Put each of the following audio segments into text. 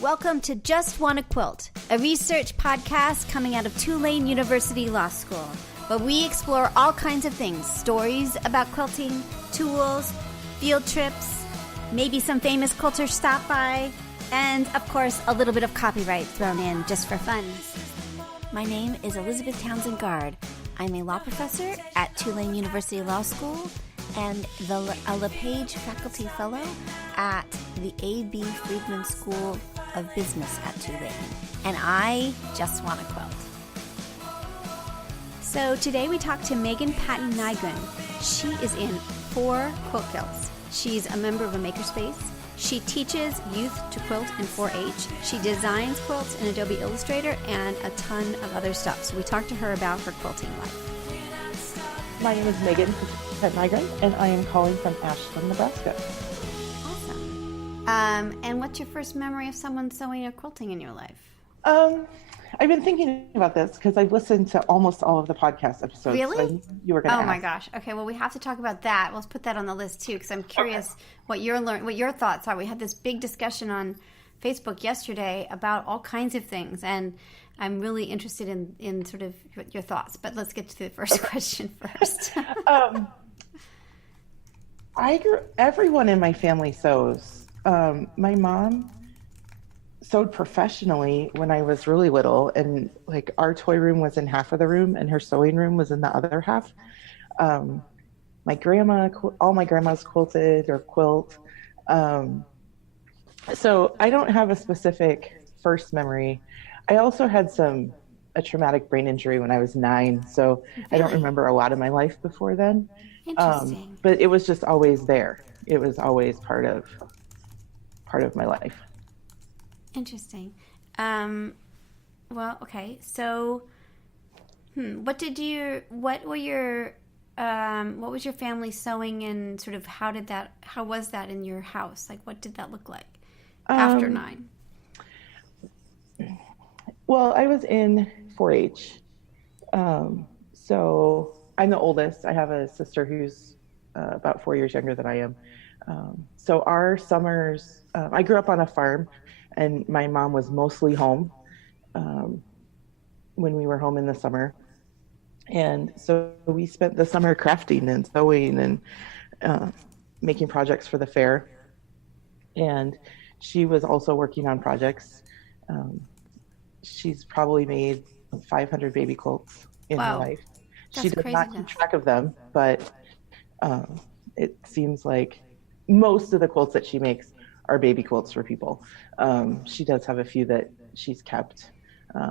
Welcome to JustWannaQuilt, a research podcast coming out of Tulane University Law School, where we explore all kinds of things, stories about quilting, tools, field trips, maybe some famous quilters stop by, and, of course, a little bit of copyright thrown in just for fun. My name is Elizabeth Townsend Guard. I'm a law professor at Tulane University Law School and a LePage Faculty Fellow at the A.B. Friedman School of Business at Tulane. And I just want to quilt. So today we talk to Megan Patent-Nygren. She is in 4 quilt guilds. She's a member of a makerspace. She teaches youth to quilt in 4-H. She designs quilts in Adobe Illustrator and a ton of other stuff. So we talked to her about her quilting life. My name is Megan Patent-Nygren, and I am calling from Ashland, Nebraska. Awesome. And what's your first memory of someone sewing or quilting in your life? I've been thinking about this because I've listened to almost all of the podcast episodes. Really? So you were going to ask. Oh my gosh. Okay, well we have to talk about that. Let's put that on the list too because I'm curious what your thoughts are. We had this big discussion on Facebook yesterday about all kinds of things, and I'm really interested in sort of your thoughts. But let's get to the first question first. Everyone in my family sews. My mom sewed professionally when I was really little, and like our toy room was in half of the room and her sewing room was in the other half. All my grandmas quilted or quilt. So I don't have a specific first memory. I also had a traumatic brain injury when I was 9, so really? I don't remember a lot of my life before then. Interesting. But it was just always there. It was always part of my life. Interesting. Well, okay. So, what was your family sewing, and sort of how was that in your house? Like, what did that look like after 9? Well, I was in 4-H. So I'm the oldest. I have a sister who's about 4 years younger than I am. So our summers, I grew up on a farm, and my mom was mostly home when we were home in the summer. And so we spent the summer crafting and sewing and making projects for the fair. And she was also working on projects. She's probably made 500 baby quilts in her life. That's she does crazy not keep track of them, but it seems like most of the quilts that she makes are baby quilts for people. She does have a few that she's kept.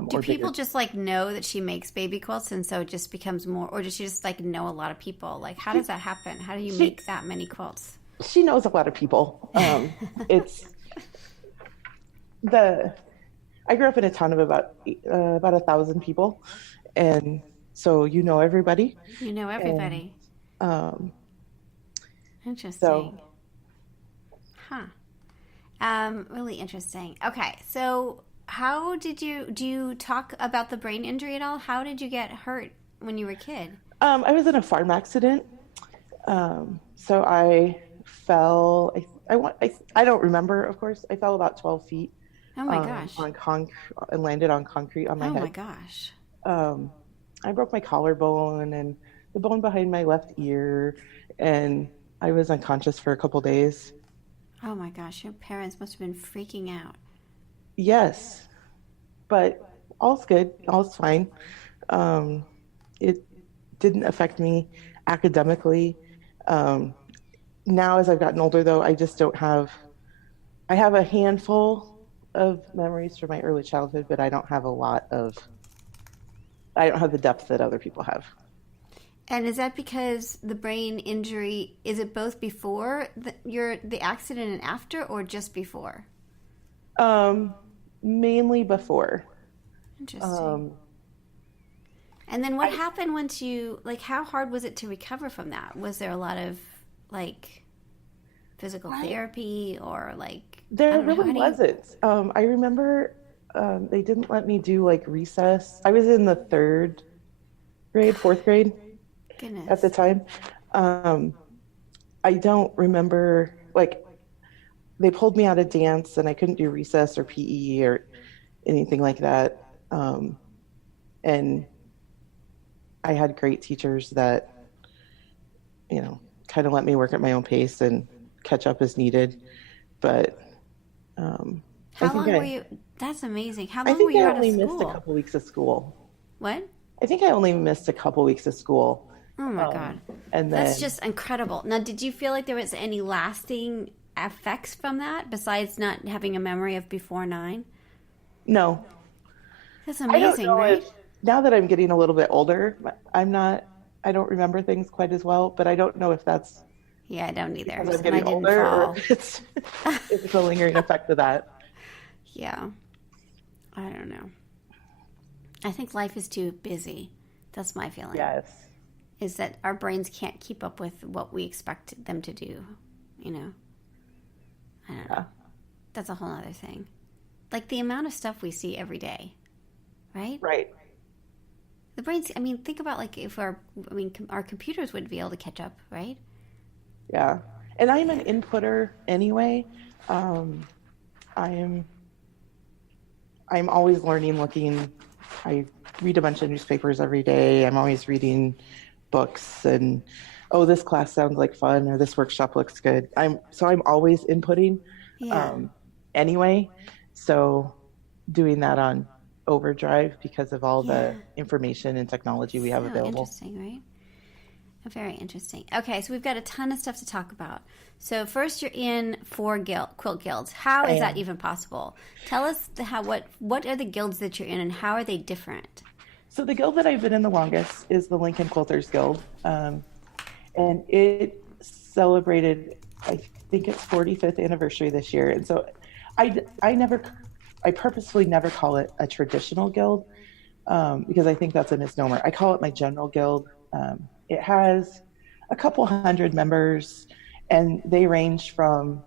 Do people just like know that she makes baby quilts, and so it just becomes more, or does she just like know a lot of people? Like, how does that happen? How do you make that many quilts? She knows a lot of people. I grew up in a town of about 1,000 people, and so you know everybody. You know everybody. And, interesting. Really interesting. Okay, so how do you talk about the brain injury at all? How did you get hurt when you were a kid? I was in a farm accident. So I fell. I don't remember, of course. I fell about 12 feet. Oh my gosh! And landed on concrete on my head. Oh my gosh! I broke my collarbone and the bone behind my left ear, and I was unconscious for a couple days. Oh my gosh! Your parents must have been freaking out. Yes, but all's good. All's fine. It didn't affect me academically. Now, as I've gotten older, though, I just don't have. I have a handful of memories from my early childhood, but I don't have I don't have the depth that other people have. And is that because the brain injury, is it both before the accident and after, or just before? Mainly before. Interesting. And then what happened once how hard was it to recover from that? Was there a lot of physical therapy or There really wasn't. I remember they didn't let me do recess. I was in the 4th grade at the time. I don't remember they pulled me out of dance, and I couldn't do recess or PE or anything like that. And I had great teachers that, kind of let me work at my own pace and catch up as needed. But How long were you? That's amazing. How I long were think you I out of only missed a school? couple weeks of school. What? I think I only missed a couple weeks of school. Oh my God. And That's then, just incredible. Now, did you feel like there was any lasting effects from that besides not having a memory of before 9? no, That's I don't amazing, know right? if, now that I'm getting a little bit older, I don't remember things quite as well, but I don't know if that's Yeah, I don't either. because I'm And I getting didn't older or fall. if it's a lingering effect of that. Yeah. I don't know. I think life is too busy. That's my feeling. Yes. Is that our brains can't keep up with what we expect them to do, I don't know. That's a whole other thing. Like the amount of stuff we see every day, right? Right. The brains, think about like if our computers would be able to catch up, right? Yeah. And I'm an inputter anyway. I'm always learning, looking. I read a bunch of newspapers every day. I'm always reading books and, oh, this class sounds like fun, or this workshop looks good. I'm always inputting anyway. So doing that on overdrive because of all the information and technology we have available. Interesting, right? Very interesting. Okay, so we've got a ton of stuff to talk about. So first, you're in 4 quilt guilds. How is that even possible? Tell us what are the guilds that you're in, and how are they different? So the guild that I've been in the longest is the Lincoln Quilters Guild, and it celebrated, I think, its 45th anniversary this year. And so I purposefully never call it a traditional guild because I think that's a misnomer. I call it my general guild. It has a couple hundred members, and they range from,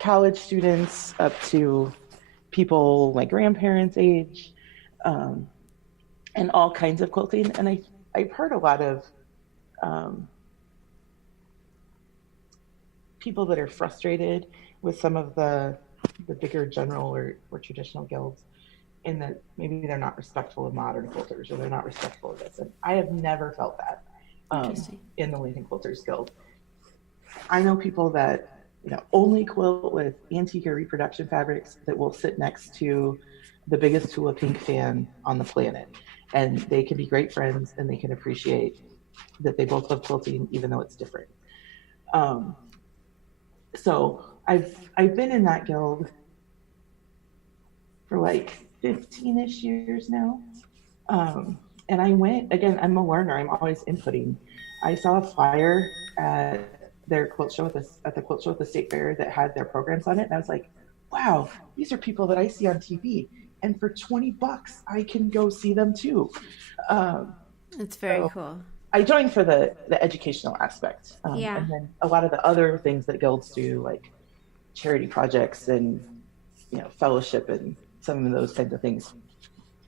college students up to people my grandparents' age, and all kinds of quilting. And I've heard a lot of people that are frustrated with some of the bigger general or traditional guilds, in that maybe they're not respectful of modern quilters, or they're not respectful of this. And I have never felt that in the Lincoln Quilters Guild. I know people that only quilt with antique or reproduction fabrics that will sit next to the biggest Tula Pink fan on the planet, and they can be great friends, and they can appreciate that they both love quilting even though it's different. So I've been in that guild for like 15-ish years now. And I went, again, I'm a learner. I'm always inputting. I saw a flyer at their quilt show at the quilt show at the State Fair that had their programs on it. And I was like, wow, these are people that I see on TV. And for $20, I can go see them too. It's very cool. I joined for the educational aspect. And then a lot of the other things that guilds do, like charity projects and, fellowship and some of those kinds of things,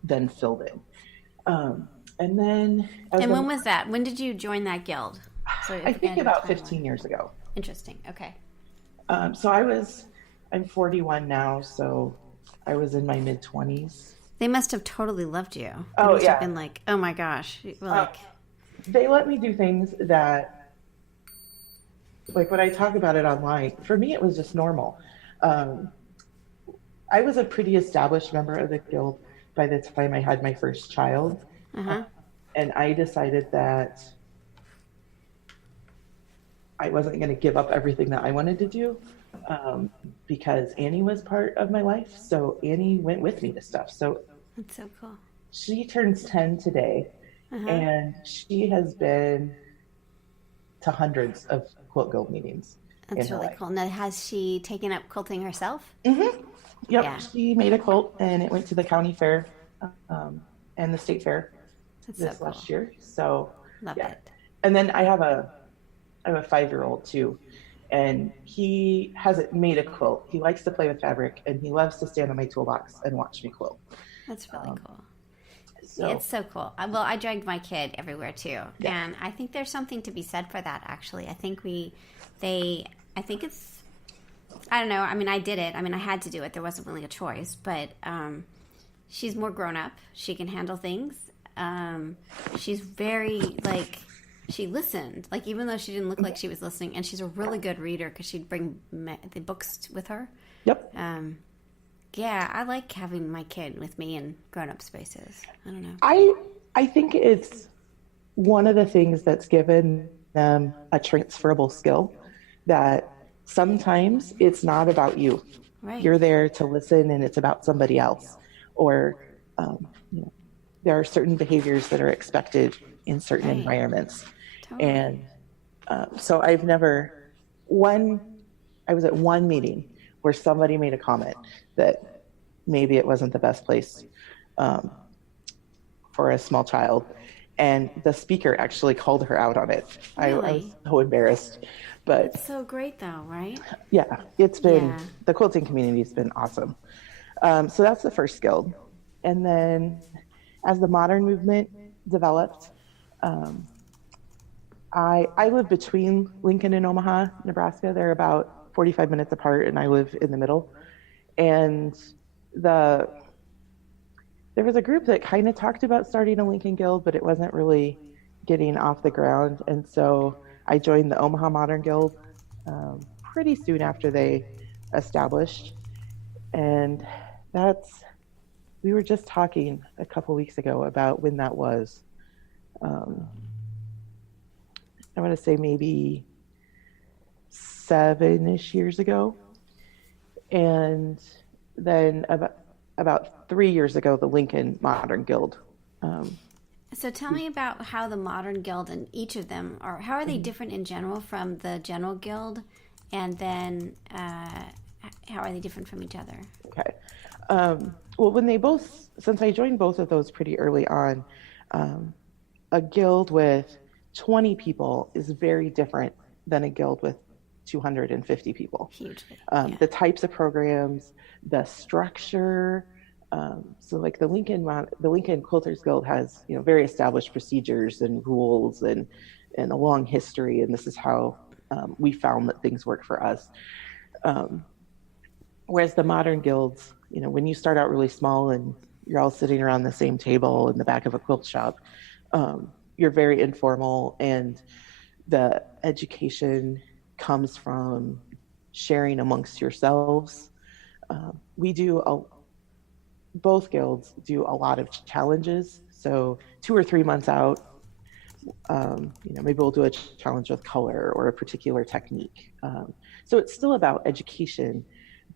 then filled in. And then... And when was that? When did you join that guild? So I think about 15 years ago. Interesting. Okay. So I'm 41 now, so I was in my mid-20s. They must have totally loved you. They must have been like, oh my gosh. They let me do things that, like when I talk about it online, for me it was just normal. I was a pretty established member of the guild by the time I had my first child. And I decided that I wasn't going to give up everything that I wanted to do because Annie was part of my life. So Annie went with me to stuff. So that's so cool. She turns 10 today, and she has been to hundreds of Quilt Guild meetings. That's really cool. Now, has she taken up quilting herself? Mm-hmm. Yep. Yeah. She made a quilt, and it went to the county fair and the state fair last year. So love it. And then I have a 5-year-old too, and he hasn't made a quilt. He likes to play with fabric, and he loves to stand on my toolbox and watch me quilt. That's really cool. It's so cool. Well, I dragged my kid everywhere too, and I think there's something to be said for that. Actually, I think I think it's I don't know. I mean, I did it. I mean, I had to do it. There wasn't really a choice. But she's more grown up. She can handle things. She's very, like, she listened. Like, even though she didn't look like she was listening. And she's a really good reader because she'd bring the books with her. Yep. Yeah, I like having my kid with me in grown-up spaces. I don't know. I think it's one of the things that's given them a transferable skill, that sometimes it's not about you. Right. You're there to listen and it's about somebody else. Or there are certain behaviors that are expected in certain environments. Totally. And so I was at one meeting where somebody made a comment that maybe it wasn't the best place for a small child. And the speaker actually called her out on it. Really? I was so embarrassed. But it's so great though, right? Yeah, it's been, the quilting community has been awesome. So that's the first skill. And then as the modern movement developed, I live between Lincoln and Omaha, Nebraska. They're about 45 minutes apart, and I live in the middle. And there was a group that kind of talked about starting a Lincoln Guild, but it wasn't really getting off the ground. And so I joined the Omaha Modern Guild pretty soon after they established. And we were just talking a couple weeks ago about when that was. I want to say maybe 7-ish years ago. And then about 3 years ago, the Lincoln Modern Guild. So tell me about how the Modern Guild and each of them are, how are they different in general from the General Guild? And then how are they different from each other? Okay. Well, since I joined both of those pretty early on, a guild with 20 people is very different than a guild with 250 people. Hugely. The types of programs, the structure. So like the Lincoln Quilters Guild has, very established procedures and rules and a long history. And this is how we found that things work for us. Whereas the modern guilds, when you start out really small and you're all sitting around the same table in the back of a quilt shop, you're very informal, and the education comes from sharing amongst yourselves. Both guilds do a lot of challenges. So 2 or 3 months out, maybe we'll do a challenge with color or a particular technique. So it's still about education,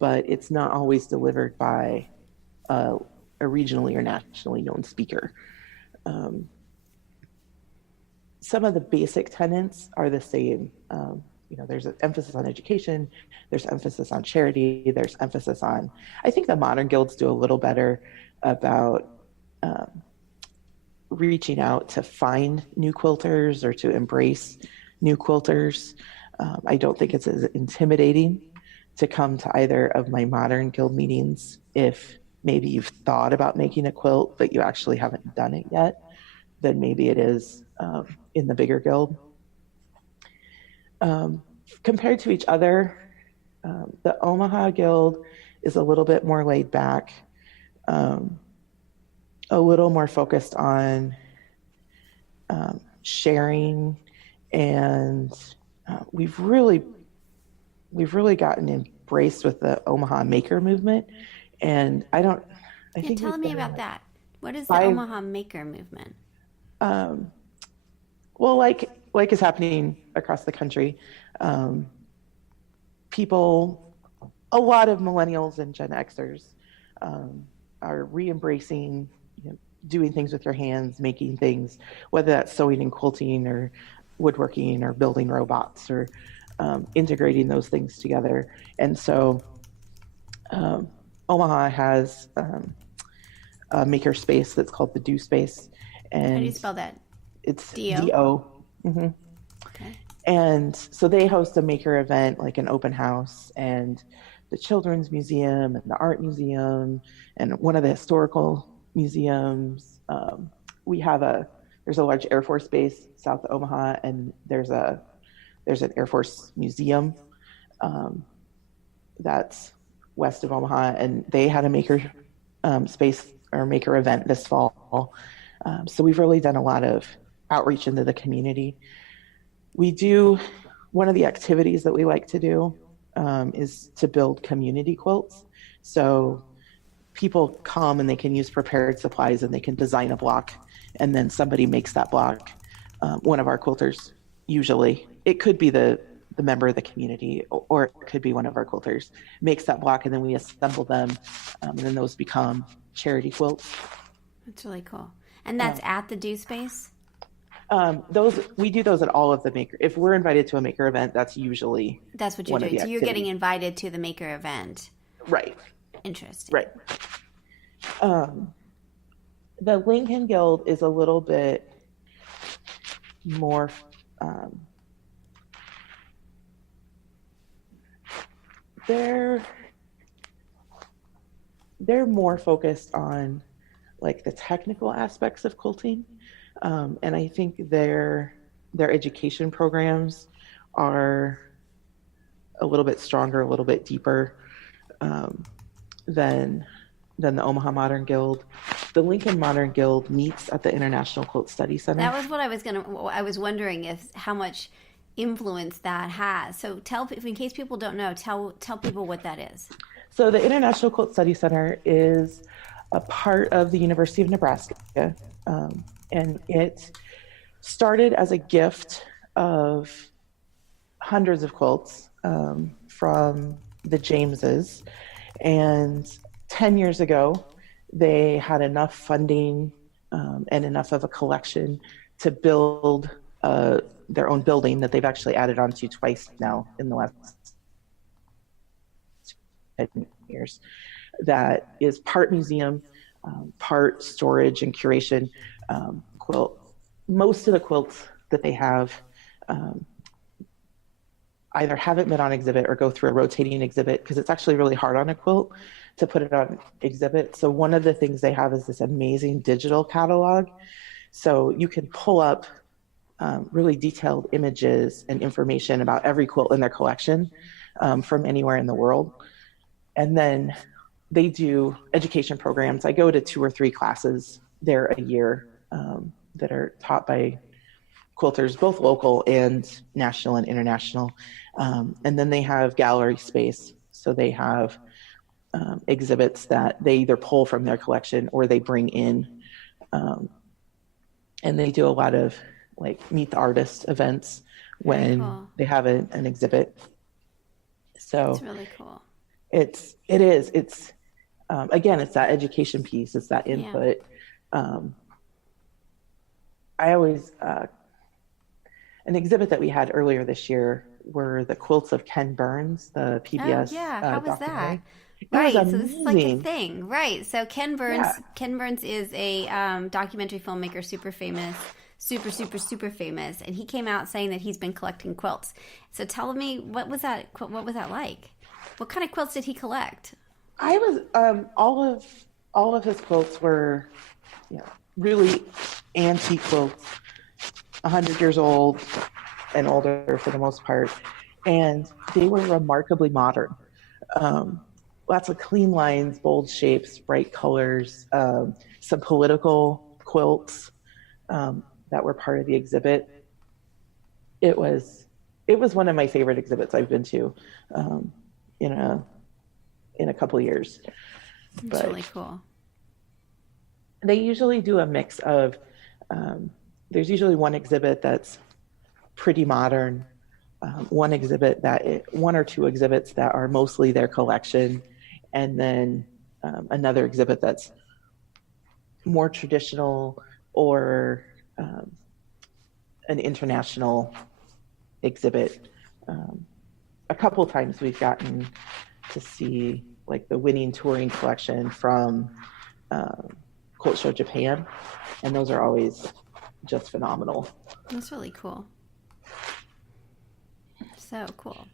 but it's not always delivered by a regionally or nationally known speaker. Some of the basic tenets are the same. There's an emphasis on education, there's emphasis on charity, there's emphasis on, I think the modern guilds do a little better about reaching out to find new quilters or to embrace new quilters. I don't think it's as intimidating to come to either of my modern guild meetings if maybe you've thought about making a quilt, but you actually haven't done it yet, then maybe it is in the bigger guild. Compared to each other, the Omaha Guild is a little bit more laid back, a little more focused on sharing, and we've really gotten embraced with the Omaha Maker movement. And tell me about that. What is the Omaha Maker movement? Well, like is happening across the country, people, a lot of millennials and Gen Xers are re-embracing, doing things with your hands, making things, whether that's sewing and quilting or woodworking or building robots or integrating those things together. And so Omaha has a maker space that's called the Do Space. And how do you spell that? It's D-O? D-O. Mm-hmm. Okay. And so they host a maker event, like an open house, and the Children's Museum and the Art Museum and one of the historical museums. There's a large Air Force base south of Omaha, and there's an Air Force museum. that's west of Omaha, and they had a maker space or maker event this fall. So we've really done a lot of outreach into the community. One of the activities that we like to do is to build community quilts. So people come and they can use prepared supplies and they can design a block, and then somebody makes that block. One of our quilters, usually, it could be the member of the community, or it could be one of our quilters, makes that block, and then we assemble them, and then those become charity quilts. That's really cool. And that's at the Do Space? We do those at all of the maker. If we're invited to a maker event, that's usually that's what you're doing. So you're getting invited to the maker event, right? Interesting, right? The Lincoln Guild is a little bit more. They're more focused on like the technical aspects of quilting, and I think their education programs are a little bit stronger, a little bit deeper than the Omaha Modern Guild. The Lincoln Modern Guild meets at the International Quilt Study Center. That was what I was wondering how much influence that has. So in case people don't know, tell people what that is. So the International Quilt Study Center is a part of the University of Nebraska, and it started as a gift of hundreds of quilts from the Jameses, and 10 years ago they had enough funding and enough of a collection to build their own building that they've actually added on to twice now in the last 10 years. That is part museum, part storage and curation quilt. Most of the quilts that they have either haven't been on exhibit or go through a rotating exhibit, because it's actually really hard on a quilt to put it on exhibit. So one of the things they have is this amazing digital catalog. So you can pull up really detailed images and information about every quilt in their collection from anywhere in the world. And then they do education programs. I go to 2 or 3 classes there a year that are taught by quilters, both local and national and international. And then they have gallery space. So they have exhibits that they either pull from their collection or they bring in. And they do a lot of like meet the artist events when they have an exhibit. So it's really cool. It's again, it's that education piece. It's that input. Yeah. I always, an exhibit that we had earlier this year were the quilts of Ken Burns, the PBS. Oh, yeah. How was that? Right. So this is like a thing. Right. So Ken Burns is a documentary filmmaker, super famous, super famous. And he came out saying that he's been collecting quilts. So tell me, what was that like? What kind of quilts did he collect? I was, all of his quilts were, really antique quilts, 100 years old and older for the most part. And they were remarkably modern. Lots of clean lines, bold shapes, bright colors, some political quilts that were part of the exhibit. It was one of my favorite exhibits I've been to in a couple of years. It's really cool. They usually do a mix of, there's usually one exhibit that's pretty modern, one or two exhibits that are mostly their collection, and then another exhibit that's more traditional or an international exhibit. A couple of times we've gotten to see like the winning touring collection from Quilt Show Japan, and those are always just phenomenal. That's really cool. So cool.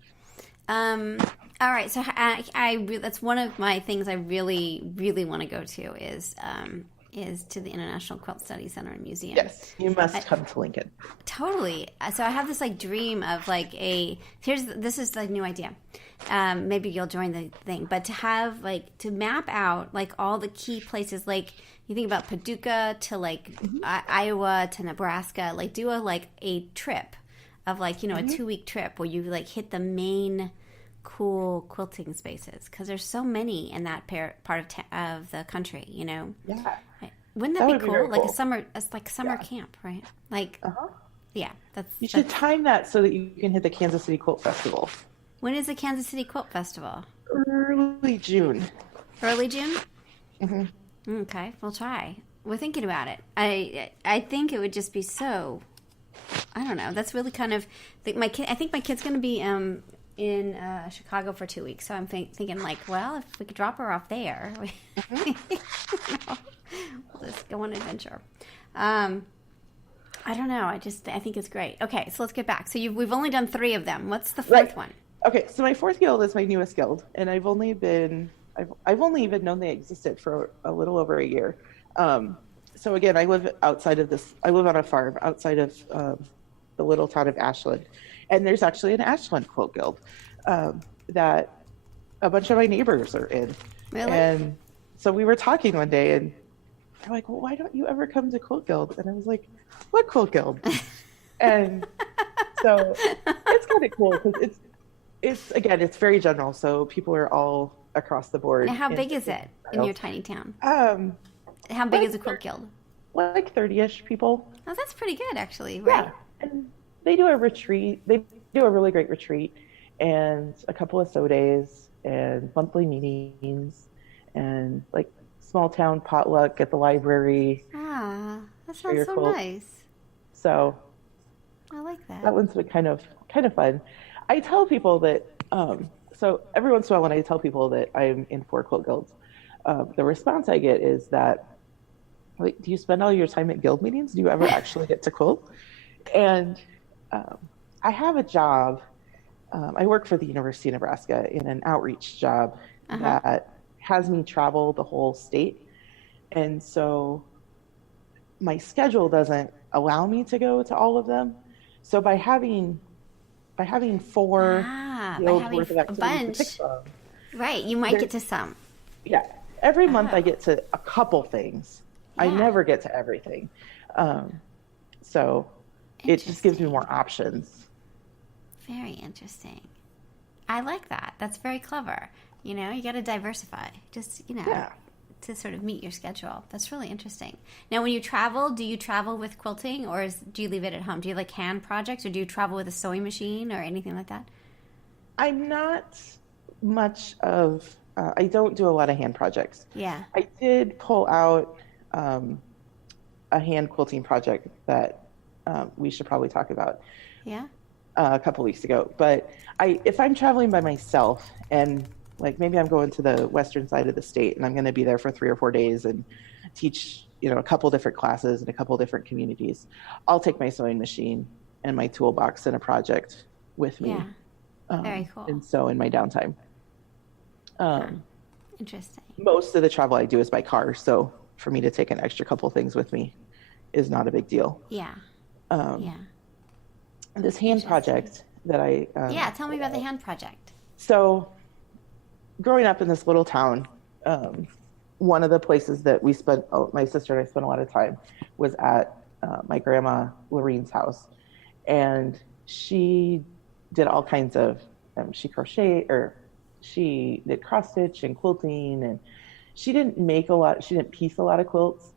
All right, so that's one of my things I really want to go to is is to the International Quilt Study Center and Museum. Yes, you must come to Lincoln. Totally. So I have this like dream of like this is the new idea. Maybe you'll join the thing, but to have like to map out like all the key places, like you think about Paducah to like Iowa to Nebraska, like do a trip of like, you know, a 2-week trip where you like hit the main cool quilting spaces, because there's so many in that part of the country, you know. Yeah. Wouldn't that be cool? Like cool. It's like summer camp, right? Like, yeah, You should time that so that you can hit the Kansas City Quilt Festival. When is the Kansas City Quilt Festival? Early June. Early June? Mm-hmm. Okay, we'll try. We're thinking about it. I think it would just be so. I don't know. That's really kind of I think my kid's going to be in Chicago for 2 weeks, so I'm thinking like, well, if we could drop her off there, we'll just go on an adventure. I don't know. I think it's great. Okay, so let's get back. So we've only done 3 of them. What's the 4th one? Okay, so my 4th guild is my newest guild, and I've only even known they existed for a little over a year. So again, I live on a farm outside of the little town of Ashland, and there's actually an Ashland Quilt Guild that a bunch of my neighbors are in. Really? And so we were talking one day, and they're like, well, why don't you ever come to Quilt Guild? And I was like, what Quilt Guild? And so it's kind of cool because it's very general. So people are all across the board. Now, how big is it in your tiny town? How big is a Quilt Guild? Like 30-ish people. Oh, that's pretty good, actually, right? Yeah. And they do a retreat. They do a really great retreat and a couple of sew days and monthly meetings and like small town potluck at the library. Ah, that sounds so nice. So I like that. That one's been kind of fun. I tell people that, so every once in a while when I tell people that I'm in 4 quilt guilds, the response I get is that, like, do you spend all your time at guild meetings? Do you ever actually get to quilt? And I have a job. I work for the University of Nebraska in an outreach job that has me travel the whole state. And so my schedule doesn't allow me to go to all of them. So by having 4 guilds worth of activities to pick from, right, you might get to some. Yeah. Every month I get to a couple things. Yeah. I never get to everything. So it just gives me more options. Very interesting. I like that. That's very clever. You know, you got to diversify. Just, to sort of meet your schedule. That's really interesting. Now, when you travel, do you travel with quilting or do you leave it at home? Do you like hand projects or do you travel with a sewing machine or anything like that? I'm not much of, I don't do a lot of hand projects. Yeah. I did pull out a hand quilting project that we should probably talk about. Yeah. A couple weeks ago. But if I'm traveling by myself and like maybe I'm going to the western side of the state and I'm going to be there for 3 or 4 days and teach, a couple different classes in a couple different communities, I'll take my sewing machine and my toolbox and a project with me. Yeah. Very cool. And sew in my downtime. Interesting. Most of the travel I do is by car. So for me to take an extra couple things with me is not a big deal. Yeah. This hand project that I... tell me about the hand project. So growing up in this little town, one of the places that we spent, my sister and I spent a lot of time, was at my grandma Lorene's house. And she did all kinds of, she did cross stitch and quilting, and she didn't piece a lot of quilts.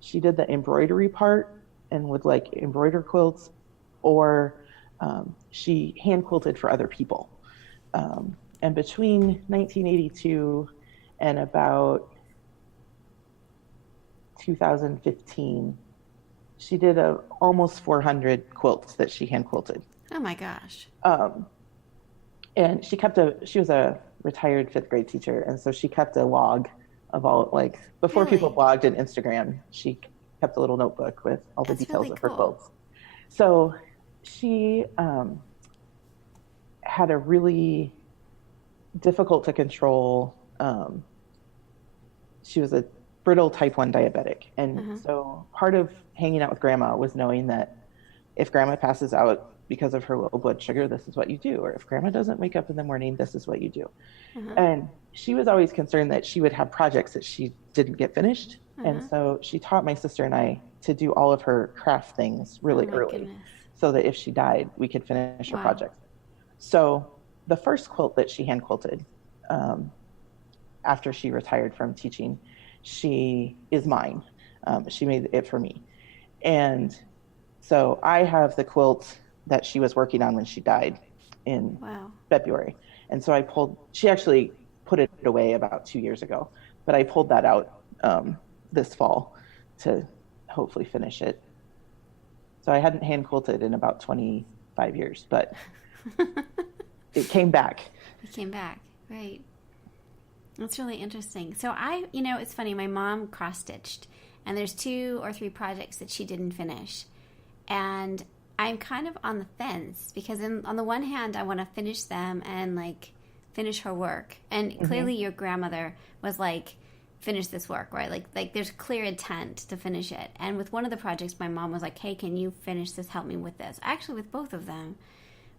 She did the embroidery part and would like embroider quilts, or she hand quilted for other people. And between 1982 and about 2015, she did almost 400 quilts that she hand quilted. Oh my gosh. And she was a retired 5th grade teacher. And so she kept a log of all, like, before people blogged and Instagram, she kept a little notebook with all the details of her quilts. So she had a really difficult to control. She was a brittle type 1 diabetic. And so part of hanging out with grandma was knowing that if grandma passes out because of her low blood sugar, this is what you do. Or if grandma doesn't wake up in the morning, this is what you do. And she was always concerned that she would have projects that she didn't get finished. And so she taught my sister and I to do all of her craft things really early, so that if she died, we could finish her projects. So the first quilt that she hand quilted, after she retired from teaching, she is mine. She made it for me. And so I have the quilt that she was working on when she died in February. And so she actually put it away about 2 years ago, but I pulled that out this fall to hopefully finish it. So I hadn't hand quilted in about 25 years, but it came back. It came back, right. That's really interesting. So it's funny, my mom cross-stitched, and there's 2 or 3 projects that she didn't finish. And I'm kind of on the fence because on the one hand, I want to finish them and like finish her work. And clearly your grandmother was like, finish this work, right? Like there's clear intent to finish it. And with one of the projects, my mom was like, hey, can you finish this? Help me with this. Actually, with both of them.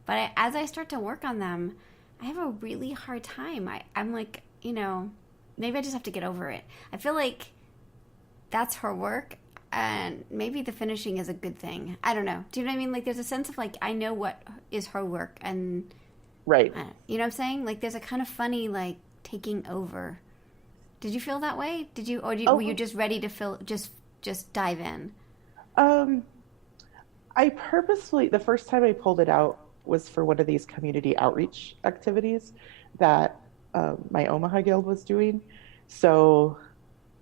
But as I start to work on them, I have a really hard time. I'm like, maybe I just have to get over it. I feel like that's her work, and maybe the finishing is a good thing. I don't know. Do you know what I mean? Like, there's a sense of like, I know what is her work, and right. You know what I'm saying? Like, there's a kind of funny like taking over. Did you feel that way? Were you just ready to just dive in? I purposefully, the first time I pulled it out was for one of these community outreach activities that my Omaha Guild was doing. So,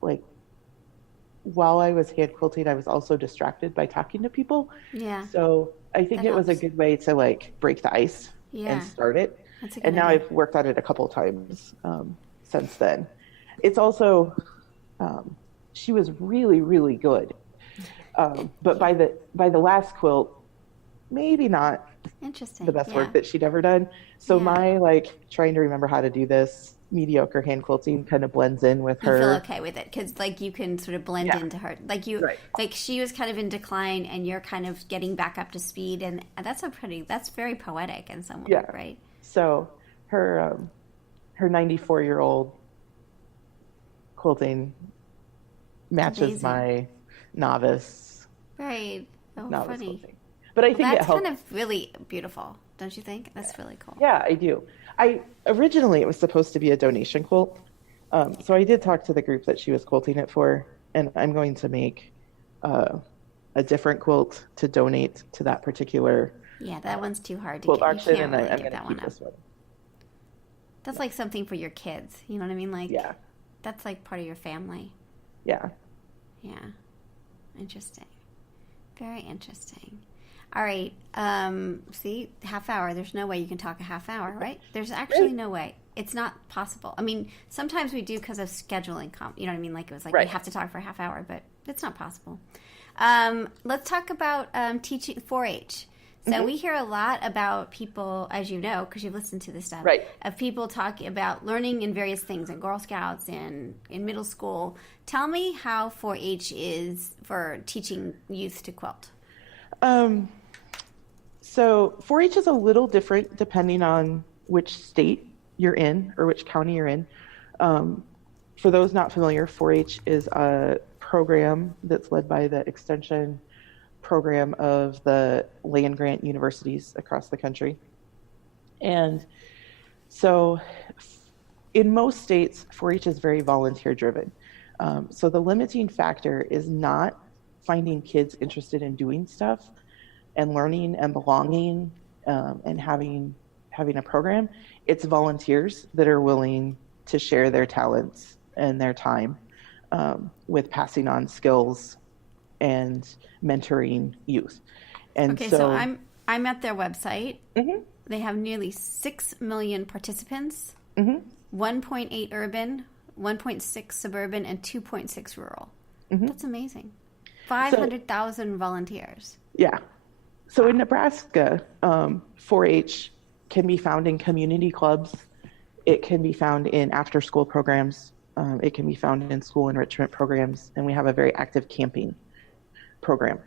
like, while I was hand quilting, I was also distracted by talking to people. Yeah. So I think it was a good way to like break the ice and start it. That's a good idea. Now I've worked on it a couple of times since then. It's also, she was really, really good. But by the last quilt, maybe not the best work that she'd ever done. So my like trying to remember how to do this mediocre hand quilting kind of blends in with her. You feel okay with it because like you can sort of blend into her. Like like she was kind of in decline and you're kind of getting back up to speed, and that's very poetic in some way, right? So her 94-year-old quilting matches my novice. Right. Oh, novice funny. Quilting. But I think that's it helped. Kind of really beautiful, don't you think? That's really cool. Yeah, I do. Originally it was supposed to be a donation quilt. So I did talk to the group that she was quilting it for, and I'm going to make a different quilt to donate to that particular that one's too hard to quilt get. auction, and I'm going to keep this one. That's like something for your kids. You know what I mean? Like that's like part of your family. Yeah. Yeah. Interesting. Very interesting. All right. See, half hour. There's no way you can talk a half hour, right? There's actually no way. It's not possible. I mean, sometimes we do because of scheduling. You know what I mean? Like it was like we have to talk for a half hour, but it's not possible. Let's talk about teaching 4-H. So we hear a lot about people, as you know, because you've listened to this stuff, of people talking about learning in various things in Girl Scouts and in middle school. Tell me how 4-H is for teaching youth to quilt. So 4-H is a little different depending on which state you're in or which county you're in. For those not familiar, 4-H is a program that's led by the Extension program of the land-grant universities across the country. And so in most states, 4-H is very volunteer-driven. So the limiting factor is not finding kids interested in doing stuff and learning and belonging and having a program. It's volunteers that are willing to share their talents and their time with passing on skills and mentoring youth. And so I'm at their website. They have nearly 6 million participants, 1.8 urban, 1.6 suburban, and 2.6 rural. That's amazing. 500,000 volunteers. Yeah. So in Nebraska, 4-H can be found in community clubs. It can be found in after-school programs. It can be found in school enrichment programs, and we have a very active camping program.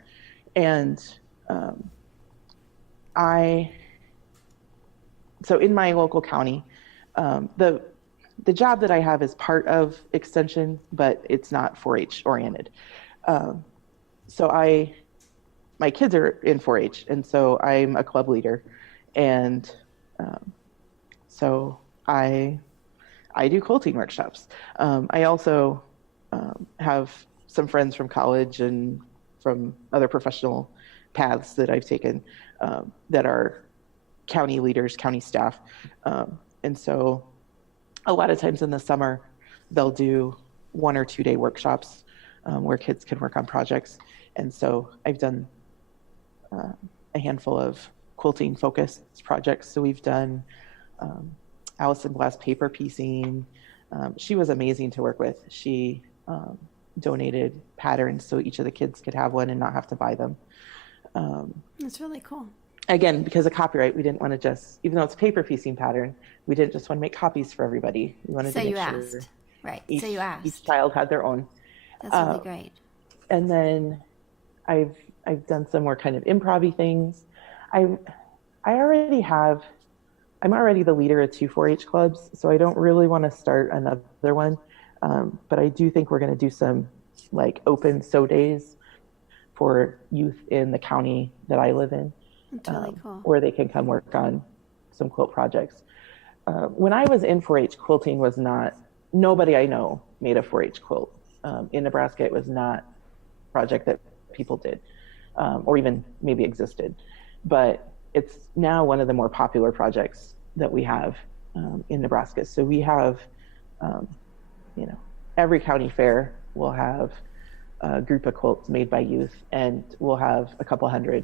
And so in my local county, the job that I have is part of extension, but it's not 4-H oriented. So my kids are in 4-H, and so I'm a club leader, and so I do quilting workshops. I also have some friends from college and from other professional paths that I've taken that are county leaders, county staff. And so a lot of times in the summer, they'll do 1 or 2 day workshops where kids can work on projects. And so I've done a handful of quilting focused projects. So we've done Allison Glass paper piecing. She was amazing to work with. She donated patterns so each of the kids could have one and not have to buy them. That's really cool. Again, because of copyright, we didn't want to just, even though it's a paper piecing pattern, we didn't just want to make copies for everybody. We wanted to make sure asked. Right. So you asked. Each child had their own. That's really great. And then I've done some more kind of improv-y things. I'm already the leader of 2 4-H clubs, so I don't really want to start another one. But I do think we're going to do some like open sew days for youth in the county that I live in. That's really cool. Where they can come work on some quilt projects. When I was in 4-H, quilting was not, nobody I know made a 4-H quilt. In Nebraska, it was not a project that people did, or even maybe existed. But it's now one of the more popular projects that we have in Nebraska. So we have, every county fair will have a group of quilts made by youth, and we'll have a couple hundred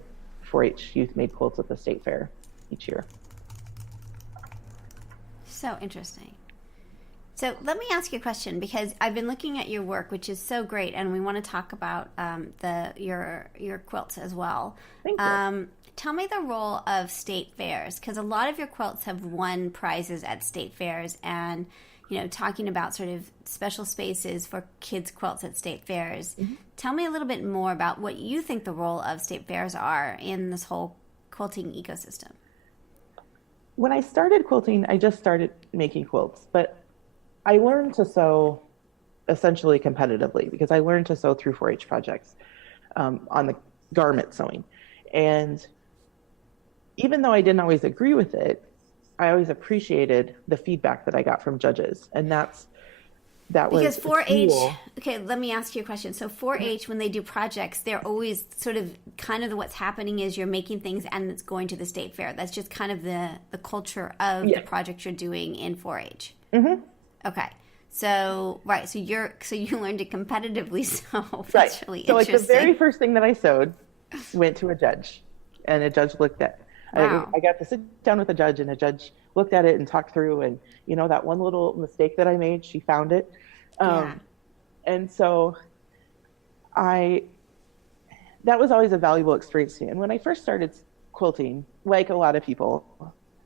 4-H youth-made quilts at the state fair each year. So interesting. So let me ask you a question, because I've been looking at your work, which is so great, and we want to talk about your quilts as well. Thank you. Tell me the role of state fairs, because a lot of your quilts have won prizes at state fairs, and talking about sort of special spaces for kids' quilts at state fairs. Mm-hmm. Tell me a little bit more about what you think the role of state fairs are in this whole quilting ecosystem. When I started quilting, I just started making quilts, but I learned to sew essentially competitively, because I learned to sew through 4-H projects on the garment sewing. And even though I didn't always agree with it, I always appreciated the feedback that I got from judges. And that was because 4-H, okay, let me ask you a question. So 4-H, when they do projects, they're always sort of kind of what's happening is you're making things and it's going to the state fair. That's just kind of the culture of the project you're doing in 4-H. Mm-hmm. Okay. So, right. So you learned to competitively sew. That's right. Really so interesting. Like the very first thing that I sewed went to a judge, and a judge looked at. Wow. I got to sit down with a judge, and a judge looked at it and talked through, and that one little mistake that I made, she found it. And so that was always a valuable experience to me. And when I first started quilting, like a lot of people,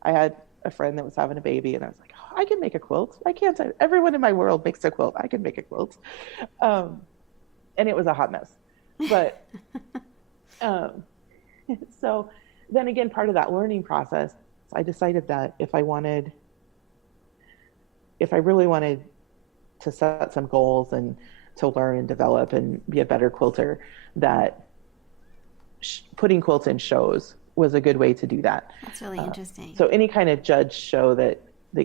I had a friend that was having a baby, and I was like, oh, I can make a quilt. Why can't I? Everyone in my world makes a quilt. I can make a quilt. And it was a hot mess. But so then again, part of that learning process, I decided that if I really wanted to set some goals and to learn and develop and be a better quilter, that putting quilts in shows was a good way to do that. That's really interesting. So any kind of judge show that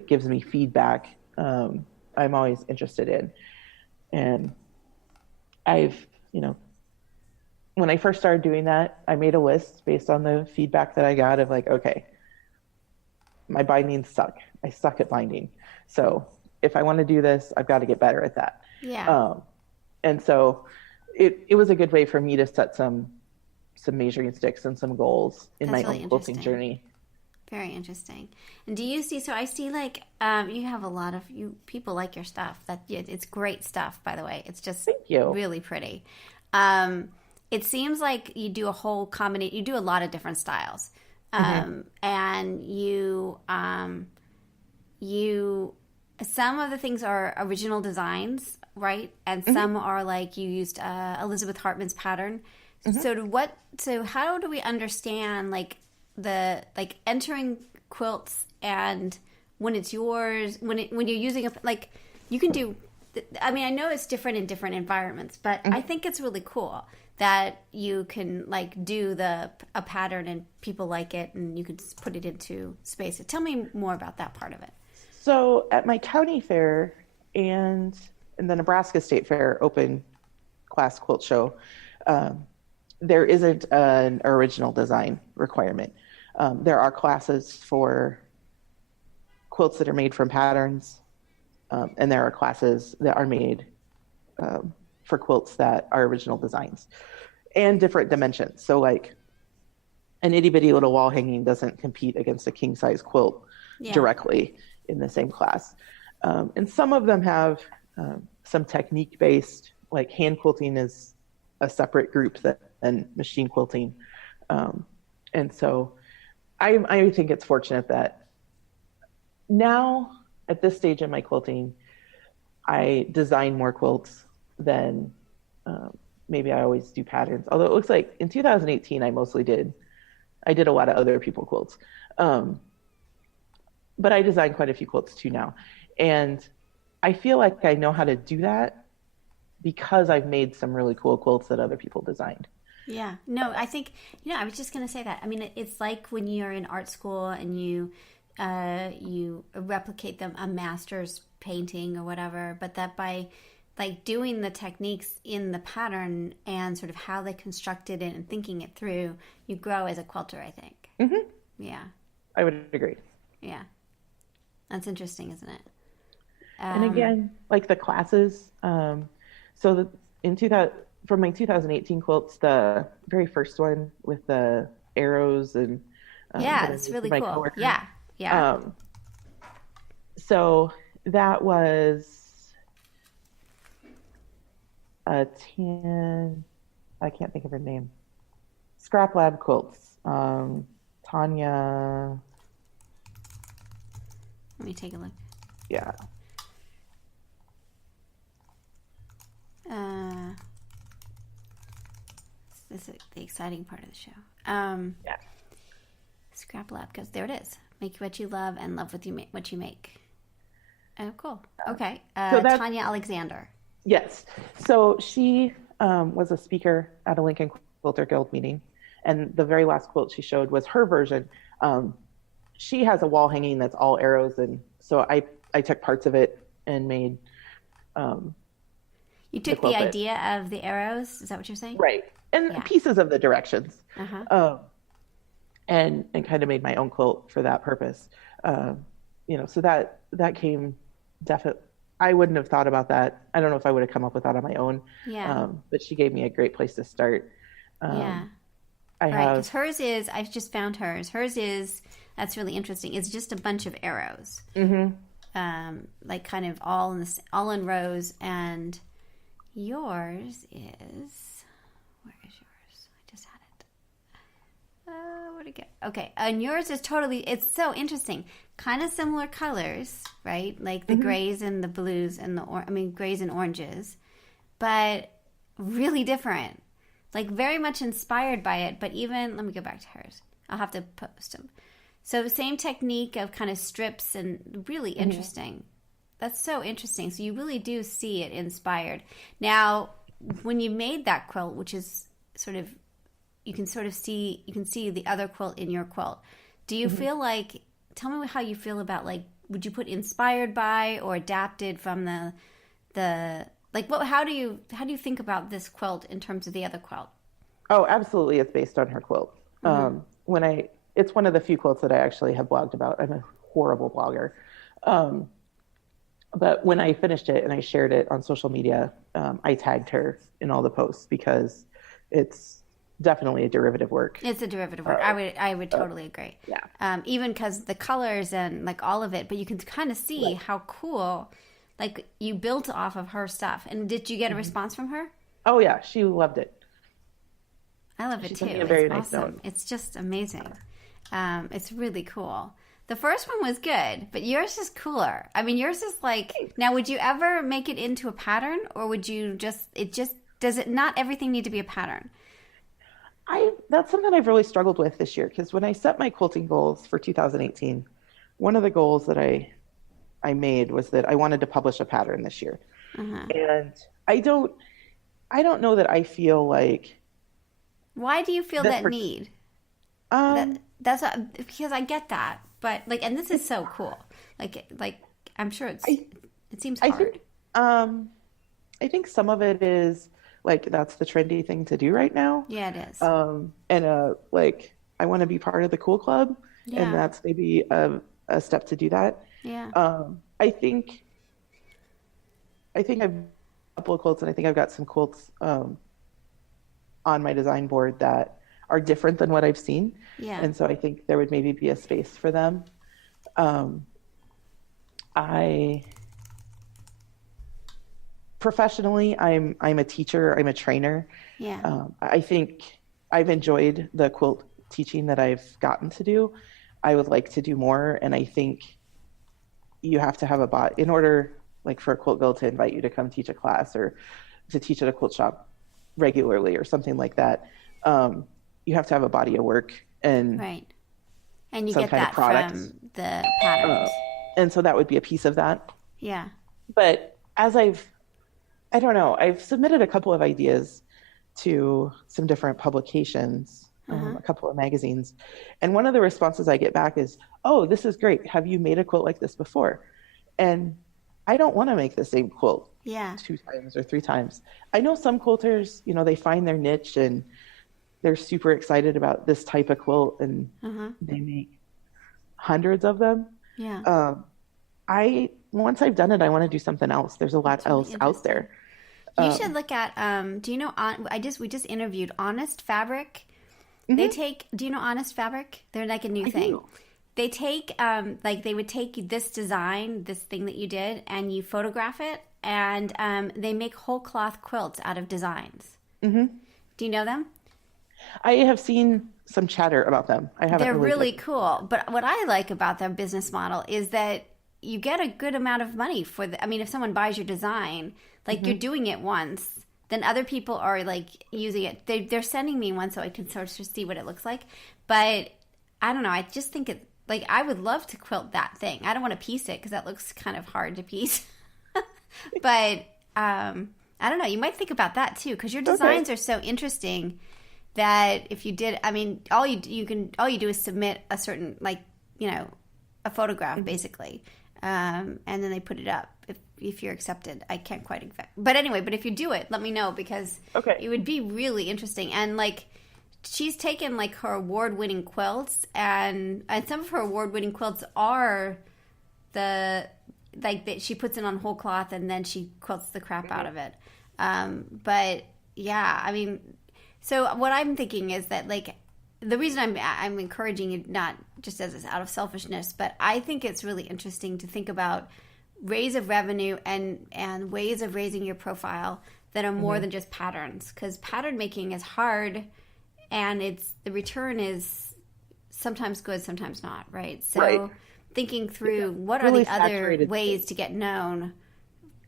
gives me feedback, I'm always interested in. And when I first started doing that, I made a list based on the feedback that I got of like, okay, my bindings suck. I suck at binding. So if I want to do this, I've got to get better at that. Yeah. And so it was a good way for me to set some measuring sticks and some goals in my own quilting journey. Very interesting. And do you see, so I see like, you have a lot of people like your stuff. It's great stuff, by the way. It's just Thank you. Really pretty. It seems like you do a whole combination. You do a lot of different styles, and you some of the things are original designs, right? And some are like you used Elizabeth Hartman's pattern. So how do we understand like entering quilts and when it's yours, when you're using like you can do, I mean, I know it's different in different environments, but I think it's really cool that you can like do a pattern and people like it and you can just put it into space. So tell me more about that part of it. So at my county fair and the Nebraska State Fair open class quilt show, there isn't an original design requirement. There are classes for quilts that are made from patterns, and there are classes that are made for quilts that are original designs and different dimensions. So like an itty bitty little wall hanging doesn't compete against a king size quilt directly in the same class. And some of them have some technique based, like hand quilting is a separate group than machine quilting. And so I think it's fortunate that now at this stage in my quilting, I design more quilts than maybe I always do patterns. Although it looks like in 2018, I did a lot of other people quilts. But I design quite a few quilts too now. And I feel like I know how to do that because I've made some really cool quilts that other people designed. Yeah. No, I think, I was just going to say that. I mean, it's like when you're in art school and you replicate a master's painting or whatever, but that by like doing the techniques in the pattern and sort of how they constructed it and thinking it through, you grow as a quilter, I think. Mm-hmm. Yeah. I would agree. Yeah. That's interesting, isn't it? And again, like the classes, so from my 2018 quilts, the very first one with the arrows and it's really cool. Coworker. Yeah. So that was a I can't think of her name. Scrap Lab Quilts. Tanya. Let me take a look. Yeah. This is the exciting part of the show. Scrap Lab goes, there it is. Make what you love and love what you make. Oh, cool. Okay. So Tanya Alexander. Yes. So she was a speaker at a Lincoln Quilter Guild meeting. And the very last quilt she showed was her version. She has a wall hanging that's all arrows. And so I took parts of it and made... you took the idea of the arrows? Is that what you're saying? Right. And pieces of the directions. And kind of made my own quilt for that purpose. So that came definitely... I wouldn't have thought about that. I don't know if I would have come up with that on my own. Yeah. But she gave me a great place to start. Because hers is, I've just found hers. Hers is, that's really interesting. It's just a bunch of arrows. Mm-hmm. Like kind of all in rows. And yours is, where is yours? I just had it. Where'd it go? Okay. And yours is it's so interesting. Kind of similar colors, right? Like the grays and the blues and grays and oranges, but really different. Like very much inspired by it, but even, let me go back to hers. I'll have to post them. So same technique of kind of strips and really interesting. That's so interesting. So you really do see it inspired. Now, when you made that quilt, which is you can see the other quilt in your quilt. Do you feel like, tell me how you feel about like, would you put inspired by or adapted from how do you think about this quilt in terms of the other quilt? Oh, absolutely. It's based on her quilt. It's one of the few quilts that I actually have blogged about. I'm a horrible blogger. But when I finished it and I shared it on social media, I tagged her in all the posts because it's definitely a derivative work. It's a derivative work. I would totally agree. Yeah. Even because the colors and like all of it, but you can kind of see how cool, like you built off of her stuff. And did you get a response from her? Oh yeah, she loved it. I love it too. It's awesome. It's just amazing. It's really cool. The first one was good, but yours is cooler. I mean, yours is like, now would you ever make it into a pattern, or would you does it not everything need to be a pattern? That's something I've really struggled with this year, because when I set my quilting goals for 2018, one of the goals that I made was that I wanted to publish a pattern this year. And I don't know that I feel like. Why do you feel that need? That's because I get that, but like, and this is so cool. Like I'm sure it seems hard. I think some of it is like that's the trendy thing to do right now. Yeah, it is. And like I want to be part of the cool club, and that's maybe a step to do that. Yeah. I think I've a couple of quilts, and I think I've got some quilts on my design board that are different than what I've seen. Yeah. And so I think there would maybe be a space for them. Professionally, I'm a teacher, I'm a trainer. Yeah. I think I've enjoyed the quilt teaching that I've gotten to do. I would like to do more, and I think you have to have a bot in order, like for a quilt guild to invite you to come teach a class or to teach at a quilt shop regularly or something like that. You have to have a body of work and right, and you some get kind that of product from the patterns. And so that would be a piece of that. Yeah. But as I've submitted a couple of ideas to some different publications, a couple of magazines, and one of the responses I get back is, "Oh, this is great. Have you made a quilt like this before?" And I don't want to make the same quilt 2 times or 3 times. I know some quilters, they find their niche and they're super excited about this type of quilt, and they make hundreds of them. Yeah. Once I've done it, I want to do something else. There's a lot else out there. You should look at. Do you know? We just interviewed Honest Fabric. They take. Do you know Honest Fabric? They're like a new thing. They take they would take this design, this thing that you did, and you photograph it, and they make whole cloth quilts out of designs. Do you know them? I have seen some chatter about them. I haven't. They're really cool. But what I like about their business model is that you get a good amount of money for if someone buys your design, like you're doing it once, then other people are like using it. They're sending me one so I can sort of see what it looks like. But I don't know. I just think it, like, I would love to quilt that thing. I don't want to piece it because that looks kind of hard to piece. But I don't know. You might think about that too, because your designs are so interesting that if you did, I mean, all you do is submit a certain, like, a photograph basically, and then they put it up if you're accepted. I can't quite exact, but anyway. But if you do it, let me know, because it would be really interesting. And like, she's taken like her award-winning quilts, and some of her award-winning quilts are she puts it on whole cloth and then she quilts the crap out of it. But yeah, I mean, so what I'm thinking is that, like, the reason I'm encouraging you, not just as out of selfishness, but I think it's really interesting to think about ways of revenue and ways of raising your profile that are more than just patterns, because pattern making is hard, and the return is sometimes good, sometimes not, right? So thinking through what really are the other ways to get known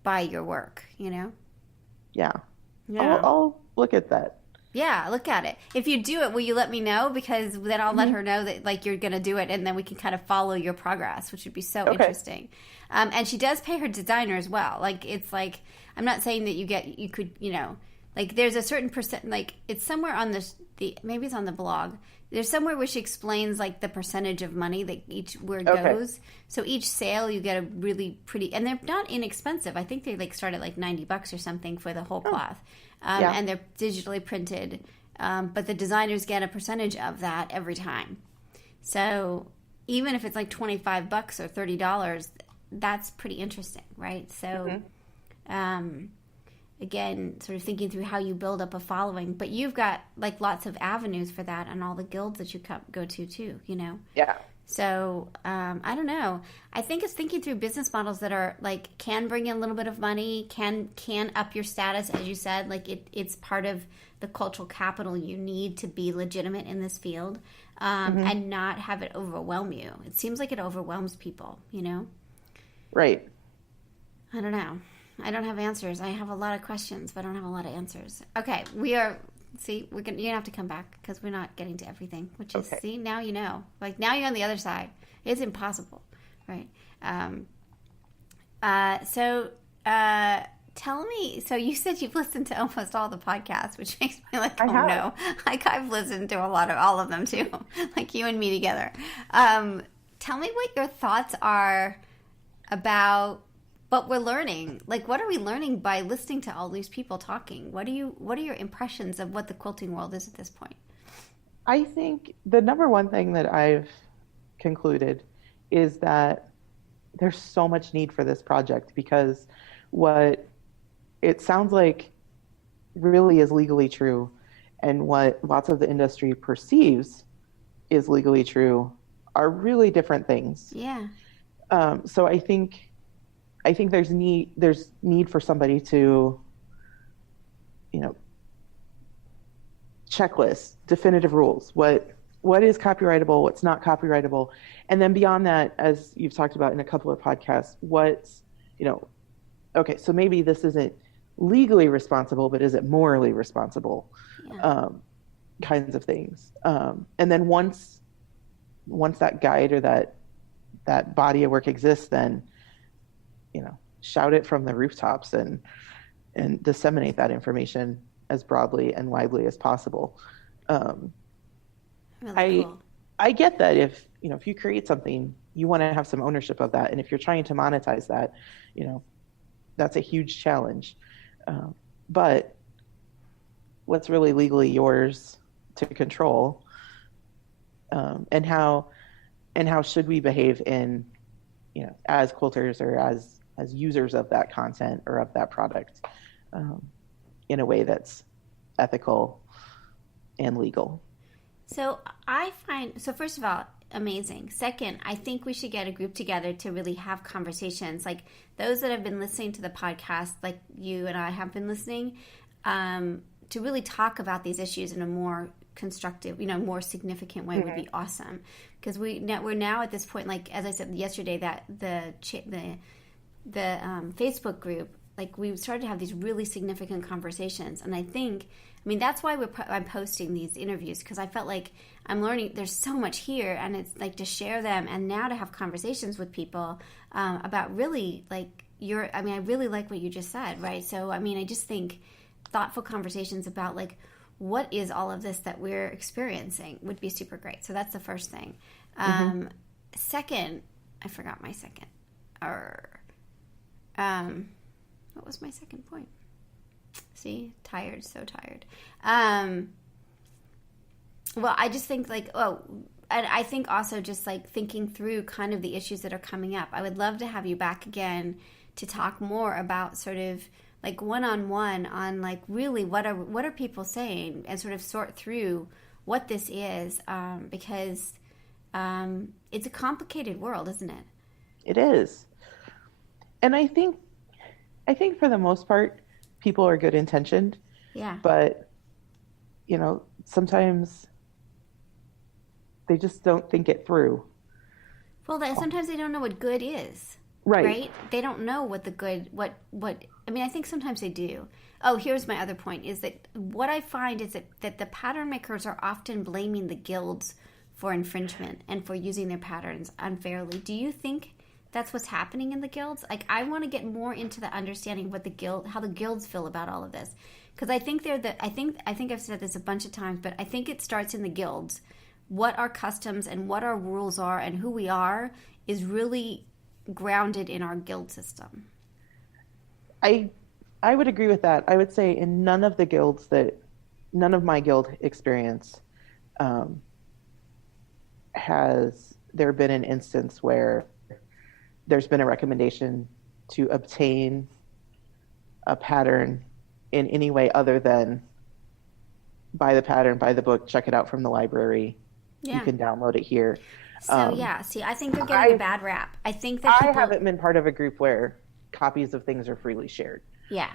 by your work, Yeah. I'll look at that. Yeah, look at it. If you do it, will you let me know? Because then I'll let her know that, like, you're going to do it, and then we can kind of follow your progress, which would be so interesting. And she does pay her designer as well. Like, it's like, I'm not saying that you could, like, there's a certain percent, like, it's somewhere on maybe it's on the blog. There's somewhere where she explains, like, the percentage of money that where it goes. So each sale you get a really pretty, and they're not inexpensive. I think they, like, start at like $90 or something for the whole cloth. And they're digitally printed. But the designers get a percentage of that every time. So even if it's like $25 or $30, that's pretty interesting, right? So, again, sort of thinking through how you build up a following, but you've got like lots of avenues for that, and all the guilds that you go to too, Yeah. So I don't know. I think it's thinking through business models that are like can bring in a little bit of money, can up your status, as you said. Like it's part of the cultural capital you need to be legitimate in this field, and not have it overwhelm you. It seems like it overwhelms people, you know? Right. I don't know. I don't have answers. I have a lot of questions, but I don't have a lot of answers. Okay, you're gonna have to come back because we're not getting to everything. Which is, Okay. see, now you know. Like now you're on the other side. It's impossible, right? Tell me. So you said you've listened to almost all the podcasts, which makes me like, oh no, like I've listened to all of them too, like you and me together. Tell me what your thoughts are about what we're learning. Like, what are we learning by listening to all these people talking? What are your impressions of what the quilting world is at this point? I think the number one thing that I've concluded is that there's so much need for this project, because what it sounds like really is legally true and what lots of the industry perceives is legally true are really different things. Yeah. So I think there's need for somebody to, checklist, definitive rules, what is copyrightable, what's not copyrightable. And then beyond that, as you've talked about in a couple of podcasts, okay, so maybe this isn't legally responsible, but is it morally responsible? Yeah. Kinds of things. And then once that guide or that body of work exists, then, shout it from the rooftops and disseminate that information as broadly and widely as possible. Really cool. I get that if you create something, you want to have some ownership of that. And if you're trying to monetize that, that's a huge challenge. But what's really legally yours to control, and how should we behave in, as quilters or as users of that content or of that product, in a way that's ethical and legal. So first of all, amazing. Second, I think we should get a group together to really have conversations. Like those that have been listening to the podcast, like you and I have been listening, to really talk about these issues in a more constructive, more significant way would be awesome. Because we're now at this point, like as I said yesterday, that the Facebook group, like we started to have these really significant conversations. And I that's why I'm posting these interviews, because I felt like I'm learning. There's so much here, and it's like to share them and now to have conversations with people about really like I really like what you just said, right? So I just think thoughtful conversations about like what is all of this that we're experiencing would be super great. So that's the first thing. Second, I forgot my second. What was my second point? See, so tired. Well, I just think like, and I think also just like thinking through kind of the issues that are coming up. I would love to have you back again to talk more about sort of like one-on-one on like really what are people saying, and sort of sort through what this is, because it's a complicated world, isn't it? It is. And I think for the most part, people are good intentioned. Yeah. But, sometimes they just don't think it through. Well, sometimes they don't know what good is. Right. They don't know what the good, I think sometimes they do. Oh, here's my other point, is that what I find is that the pattern makers are often blaming the guilds for infringement and for using their patterns unfairly. Do you think that's what's happening in the guilds? Like, I want to get more into the understanding of how the guilds feel about all of this. Because I think I think I've said this a bunch of times, but I think it starts in the guilds. What our customs and what our rules are and who we are is really grounded in our guild system. I would agree with that. I would say in none of my guild experience has there been an instance where there's been a recommendation to obtain a pattern in any way other than buy the pattern, buy the book, check it out from the library. Yeah. You can download it here. So yeah, see, I think they're getting a bad rap. I think that I haven't been part of a group where copies of things are freely shared. Yeah.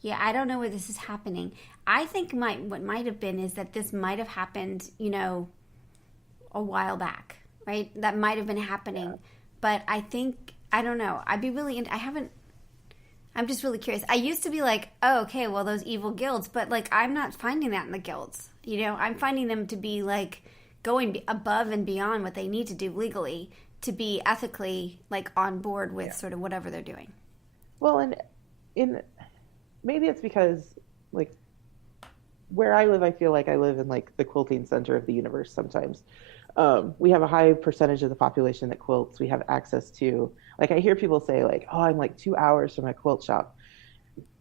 Yeah, I don't know where this is happening. I think what might have been is that this might have happened, a while back, right? That might have been happening. Yeah. But I think, I don't know. I'd be really, I'm just really curious. I used to be like, oh, okay, well, those evil guilds. But, like, I'm not finding that in the guilds. I'm finding them to be, like, going above and beyond what they need to do legally to be ethically, like, on board with sort of whatever they're doing. Well, and maybe it's because, like, where I live, I feel like I live in, like, the quilting center of the universe sometimes. We have a high percentage of the population that quilts. We have access to, like, I hear people say, like, oh, I'm like 2 hours from my quilt shop.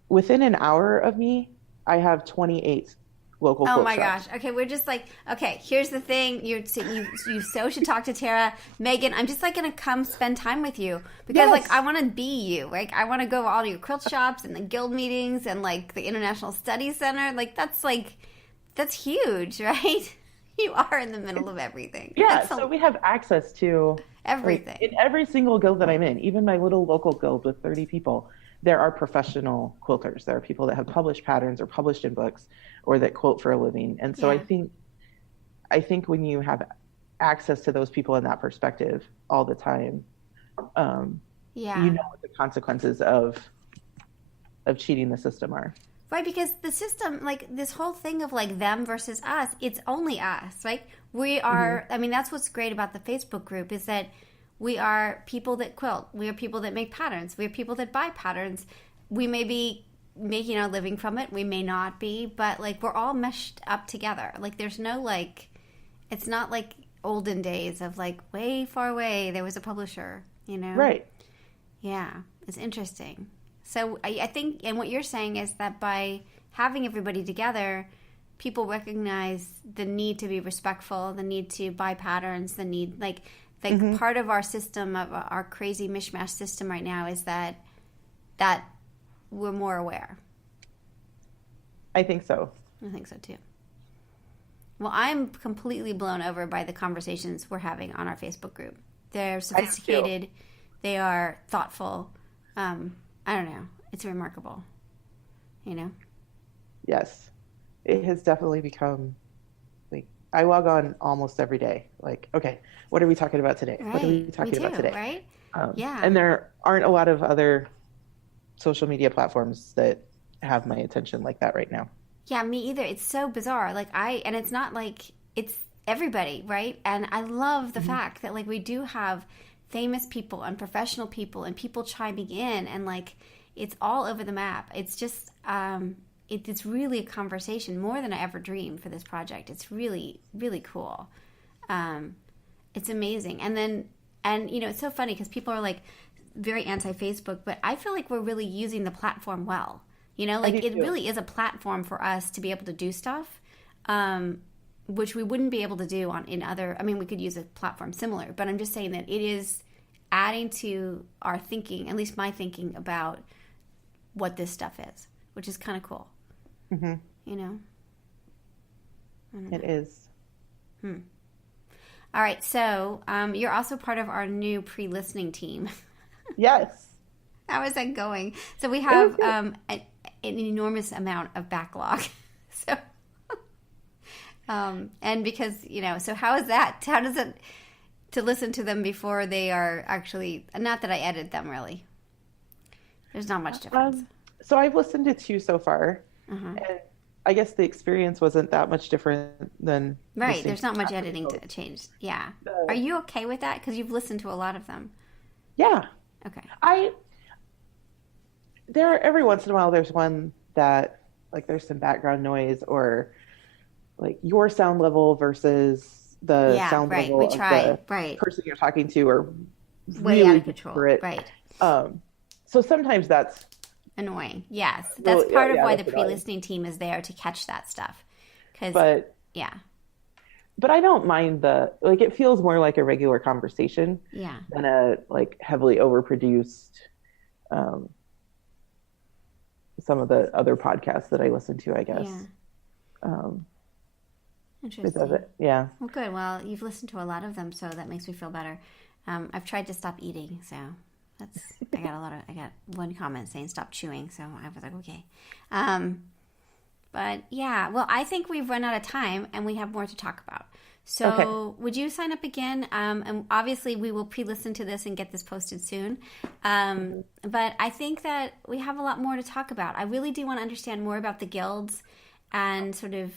Within an hour of me, I have 28 local quilt shops. Oh my gosh. Okay, we're just like, okay, here's the thing. You so should talk to Tara. Megan, I'm just like going to come spend time with you because like I want to be you. Like I want to go to all your quilt shops and the guild meetings and like the International Study Center. That's huge, right? You are in the middle of everything. Yeah, so we have access to everything. Like, in every single guild that I'm in, even my little local guild with 30 people, there are professional quilters. There are people that have published patterns or published in books or that quilt for a living. And so I think when you have access to those people in that perspective all the time, you know what the consequences of cheating the system are. Right, because the system, like this whole thing of like them versus us, it's only us, right? We are, I mean, that's what's great about the Facebook group is that we are people that quilt. We are people that make patterns. We are people that buy patterns. We may be making a living from it. We may not be, but like we're all meshed up together. Like there's no like, it's not like olden days of like way far away there was a publisher, Right. Yeah, it's interesting. So I think, and what you're saying is that by having everybody together, people recognize the need to be respectful, the need to buy patterns, the need, like part of our system, of our crazy mishmash system right now is that we're more aware. I think so. I think so too. Well, I'm completely blown over by the conversations we're having on our Facebook group. They're sophisticated. They are thoughtful. I don't know. It's remarkable, Yes. It has definitely become, like, I log on almost every day. Like, okay, what are we talking about today? Right. What are we talking about today? Right? And there aren't a lot of other social media platforms that have my attention like that right now. Yeah, me either. It's so bizarre. And it's not like it's everybody, right? And I love the fact that, like, we do have famous people and professional people and people chiming in and like it's all over the map. It's just it's really a conversation more than I ever dreamed for this project. It's really, really cool. It's amazing. And it's so funny because people are like very anti-Facebook, but I feel like we're really using the platform well. It really is a platform for us to be able to do stuff, which we wouldn't be able to do in other. I mean, we could use a platform similar, but I'm just saying that it is adding to our thinking, at least my thinking about what this stuff is, which is kind of cool. Mm-hmm. It is. All right, so you're also part of our new pre-listening team. Yes. How is that going? So we have an enormous amount of backlog. So. And because, so how is that? How does it to listen to them before they are actually, not that I edit them really. There's not much difference. So I've listened to 2 so far. And I guess the experience wasn't that much different than. Right. There's not much editing to change. Yeah. Are you okay with that? Because you've listened to a lot of them. Yeah. Okay. Every once in a while, there's one that like there's some background noise or like your sound level versus the sound level of the person you're talking to are way out of control. Right. So sometimes that's annoying. Yes. That's part of why the pre-listening team is there to catch that stuff. But I don't mind it feels more like a regular conversation than a like heavily overproduced some of the other podcasts that I listen to, I guess. Interesting. It does it, yeah. Well, good. Well, you've listened to a lot of them, so that makes me feel better. I've tried to stop eating, so I got one comment saying stop chewing, so I was like, okay. But yeah, well, I think we've run out of time and we have more to talk about. So Would you sign up again? And obviously we will pre-listen to this and get this posted soon. But I think that we have a lot more to talk about. I really do want to understand more about the guilds and sort of,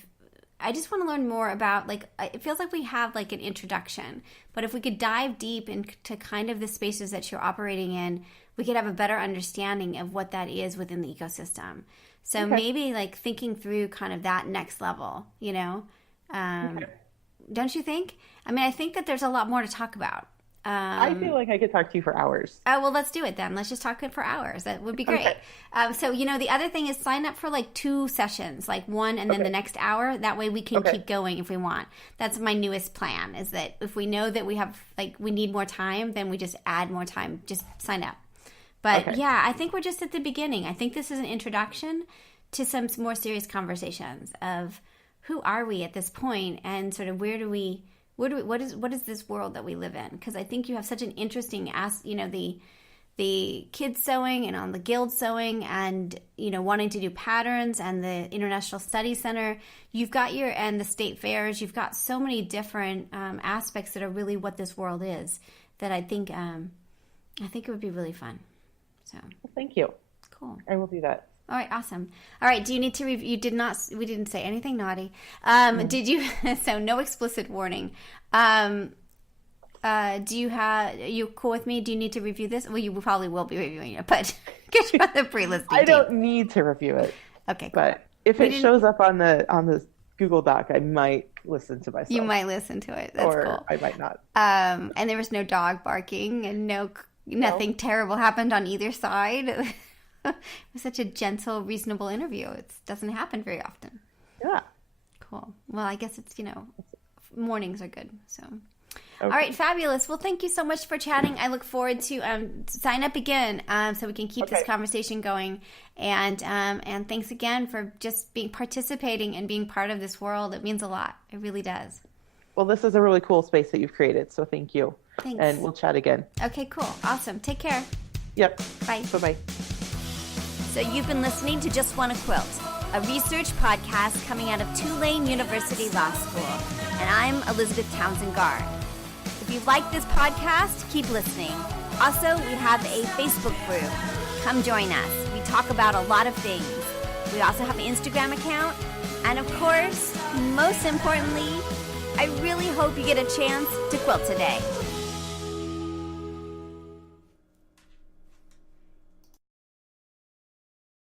I just want to learn more about, like, it feels like we have like an introduction, but if we could dive deep into kind of the spaces that you're operating in, we could have a better understanding of what that is within the ecosystem. So maybe like thinking through kind of that next level, you know? Don't you think? I mean, I think that there's a lot more to talk about. I feel like I could talk to you for hours. Oh, well, let's do it then. Let's just talk for hours. That would be great. So, you know, the other thing is sign up for like 2 sessions, like one and then the next hour. That way we can keep going if we want. That's my newest plan, is that if we know that we have, like, we need more time, then we just add more time. Just sign up. But yeah, I think we're just at the beginning. I think this is an introduction to some more serious conversations of who are we at this point and sort of what is this world that we live in? Because I think you have such an interesting, you know, the kids sewing and on the guild sewing and, you know, wanting to do patterns and the International Studies Center. You've got and the state fairs. You've got so many different aspects that are really what this world is that I think it would be really fun. So well, thank you. Cool. I will do that. All right, awesome. All right, do you need to review? We didn't say anything naughty. Did you? So no explicit warning. Are you cool with me? Do you need to review this? Well, you probably will be reviewing it, but get you on the pre-listing. I don't need to review it. Okay, cool. But if it shows up on the Google Doc, I might listen to myself. You might listen to it. That's or cool. I might not. And there was no dog barking and nothing terrible happened on either side. It was such a gentle, reasonable interview. It doesn't happen very often. Yeah. Cool. Well, I guess it's, mornings are good. So, All right, fabulous. Well, thank you so much for chatting. I look forward to sign up again so we can keep this conversation going. And thanks again for just participating and being part of this world. It means a lot. It really does. Well, this is a really cool space that you've created. So thank you. Thanks. And we'll chat again. Okay, cool. Awesome. Take care. Yep. Bye. Bye-bye. So you've been listening to Just Wanna Quilt, a research podcast coming out of Tulane University Law School. And I'm Elizabeth Townsend Gard. If you like this podcast, keep listening. Also, we have a Facebook group. Come join us. We talk about a lot of things. We also have an Instagram account. And of course, most importantly, I really hope you get a chance to quilt today.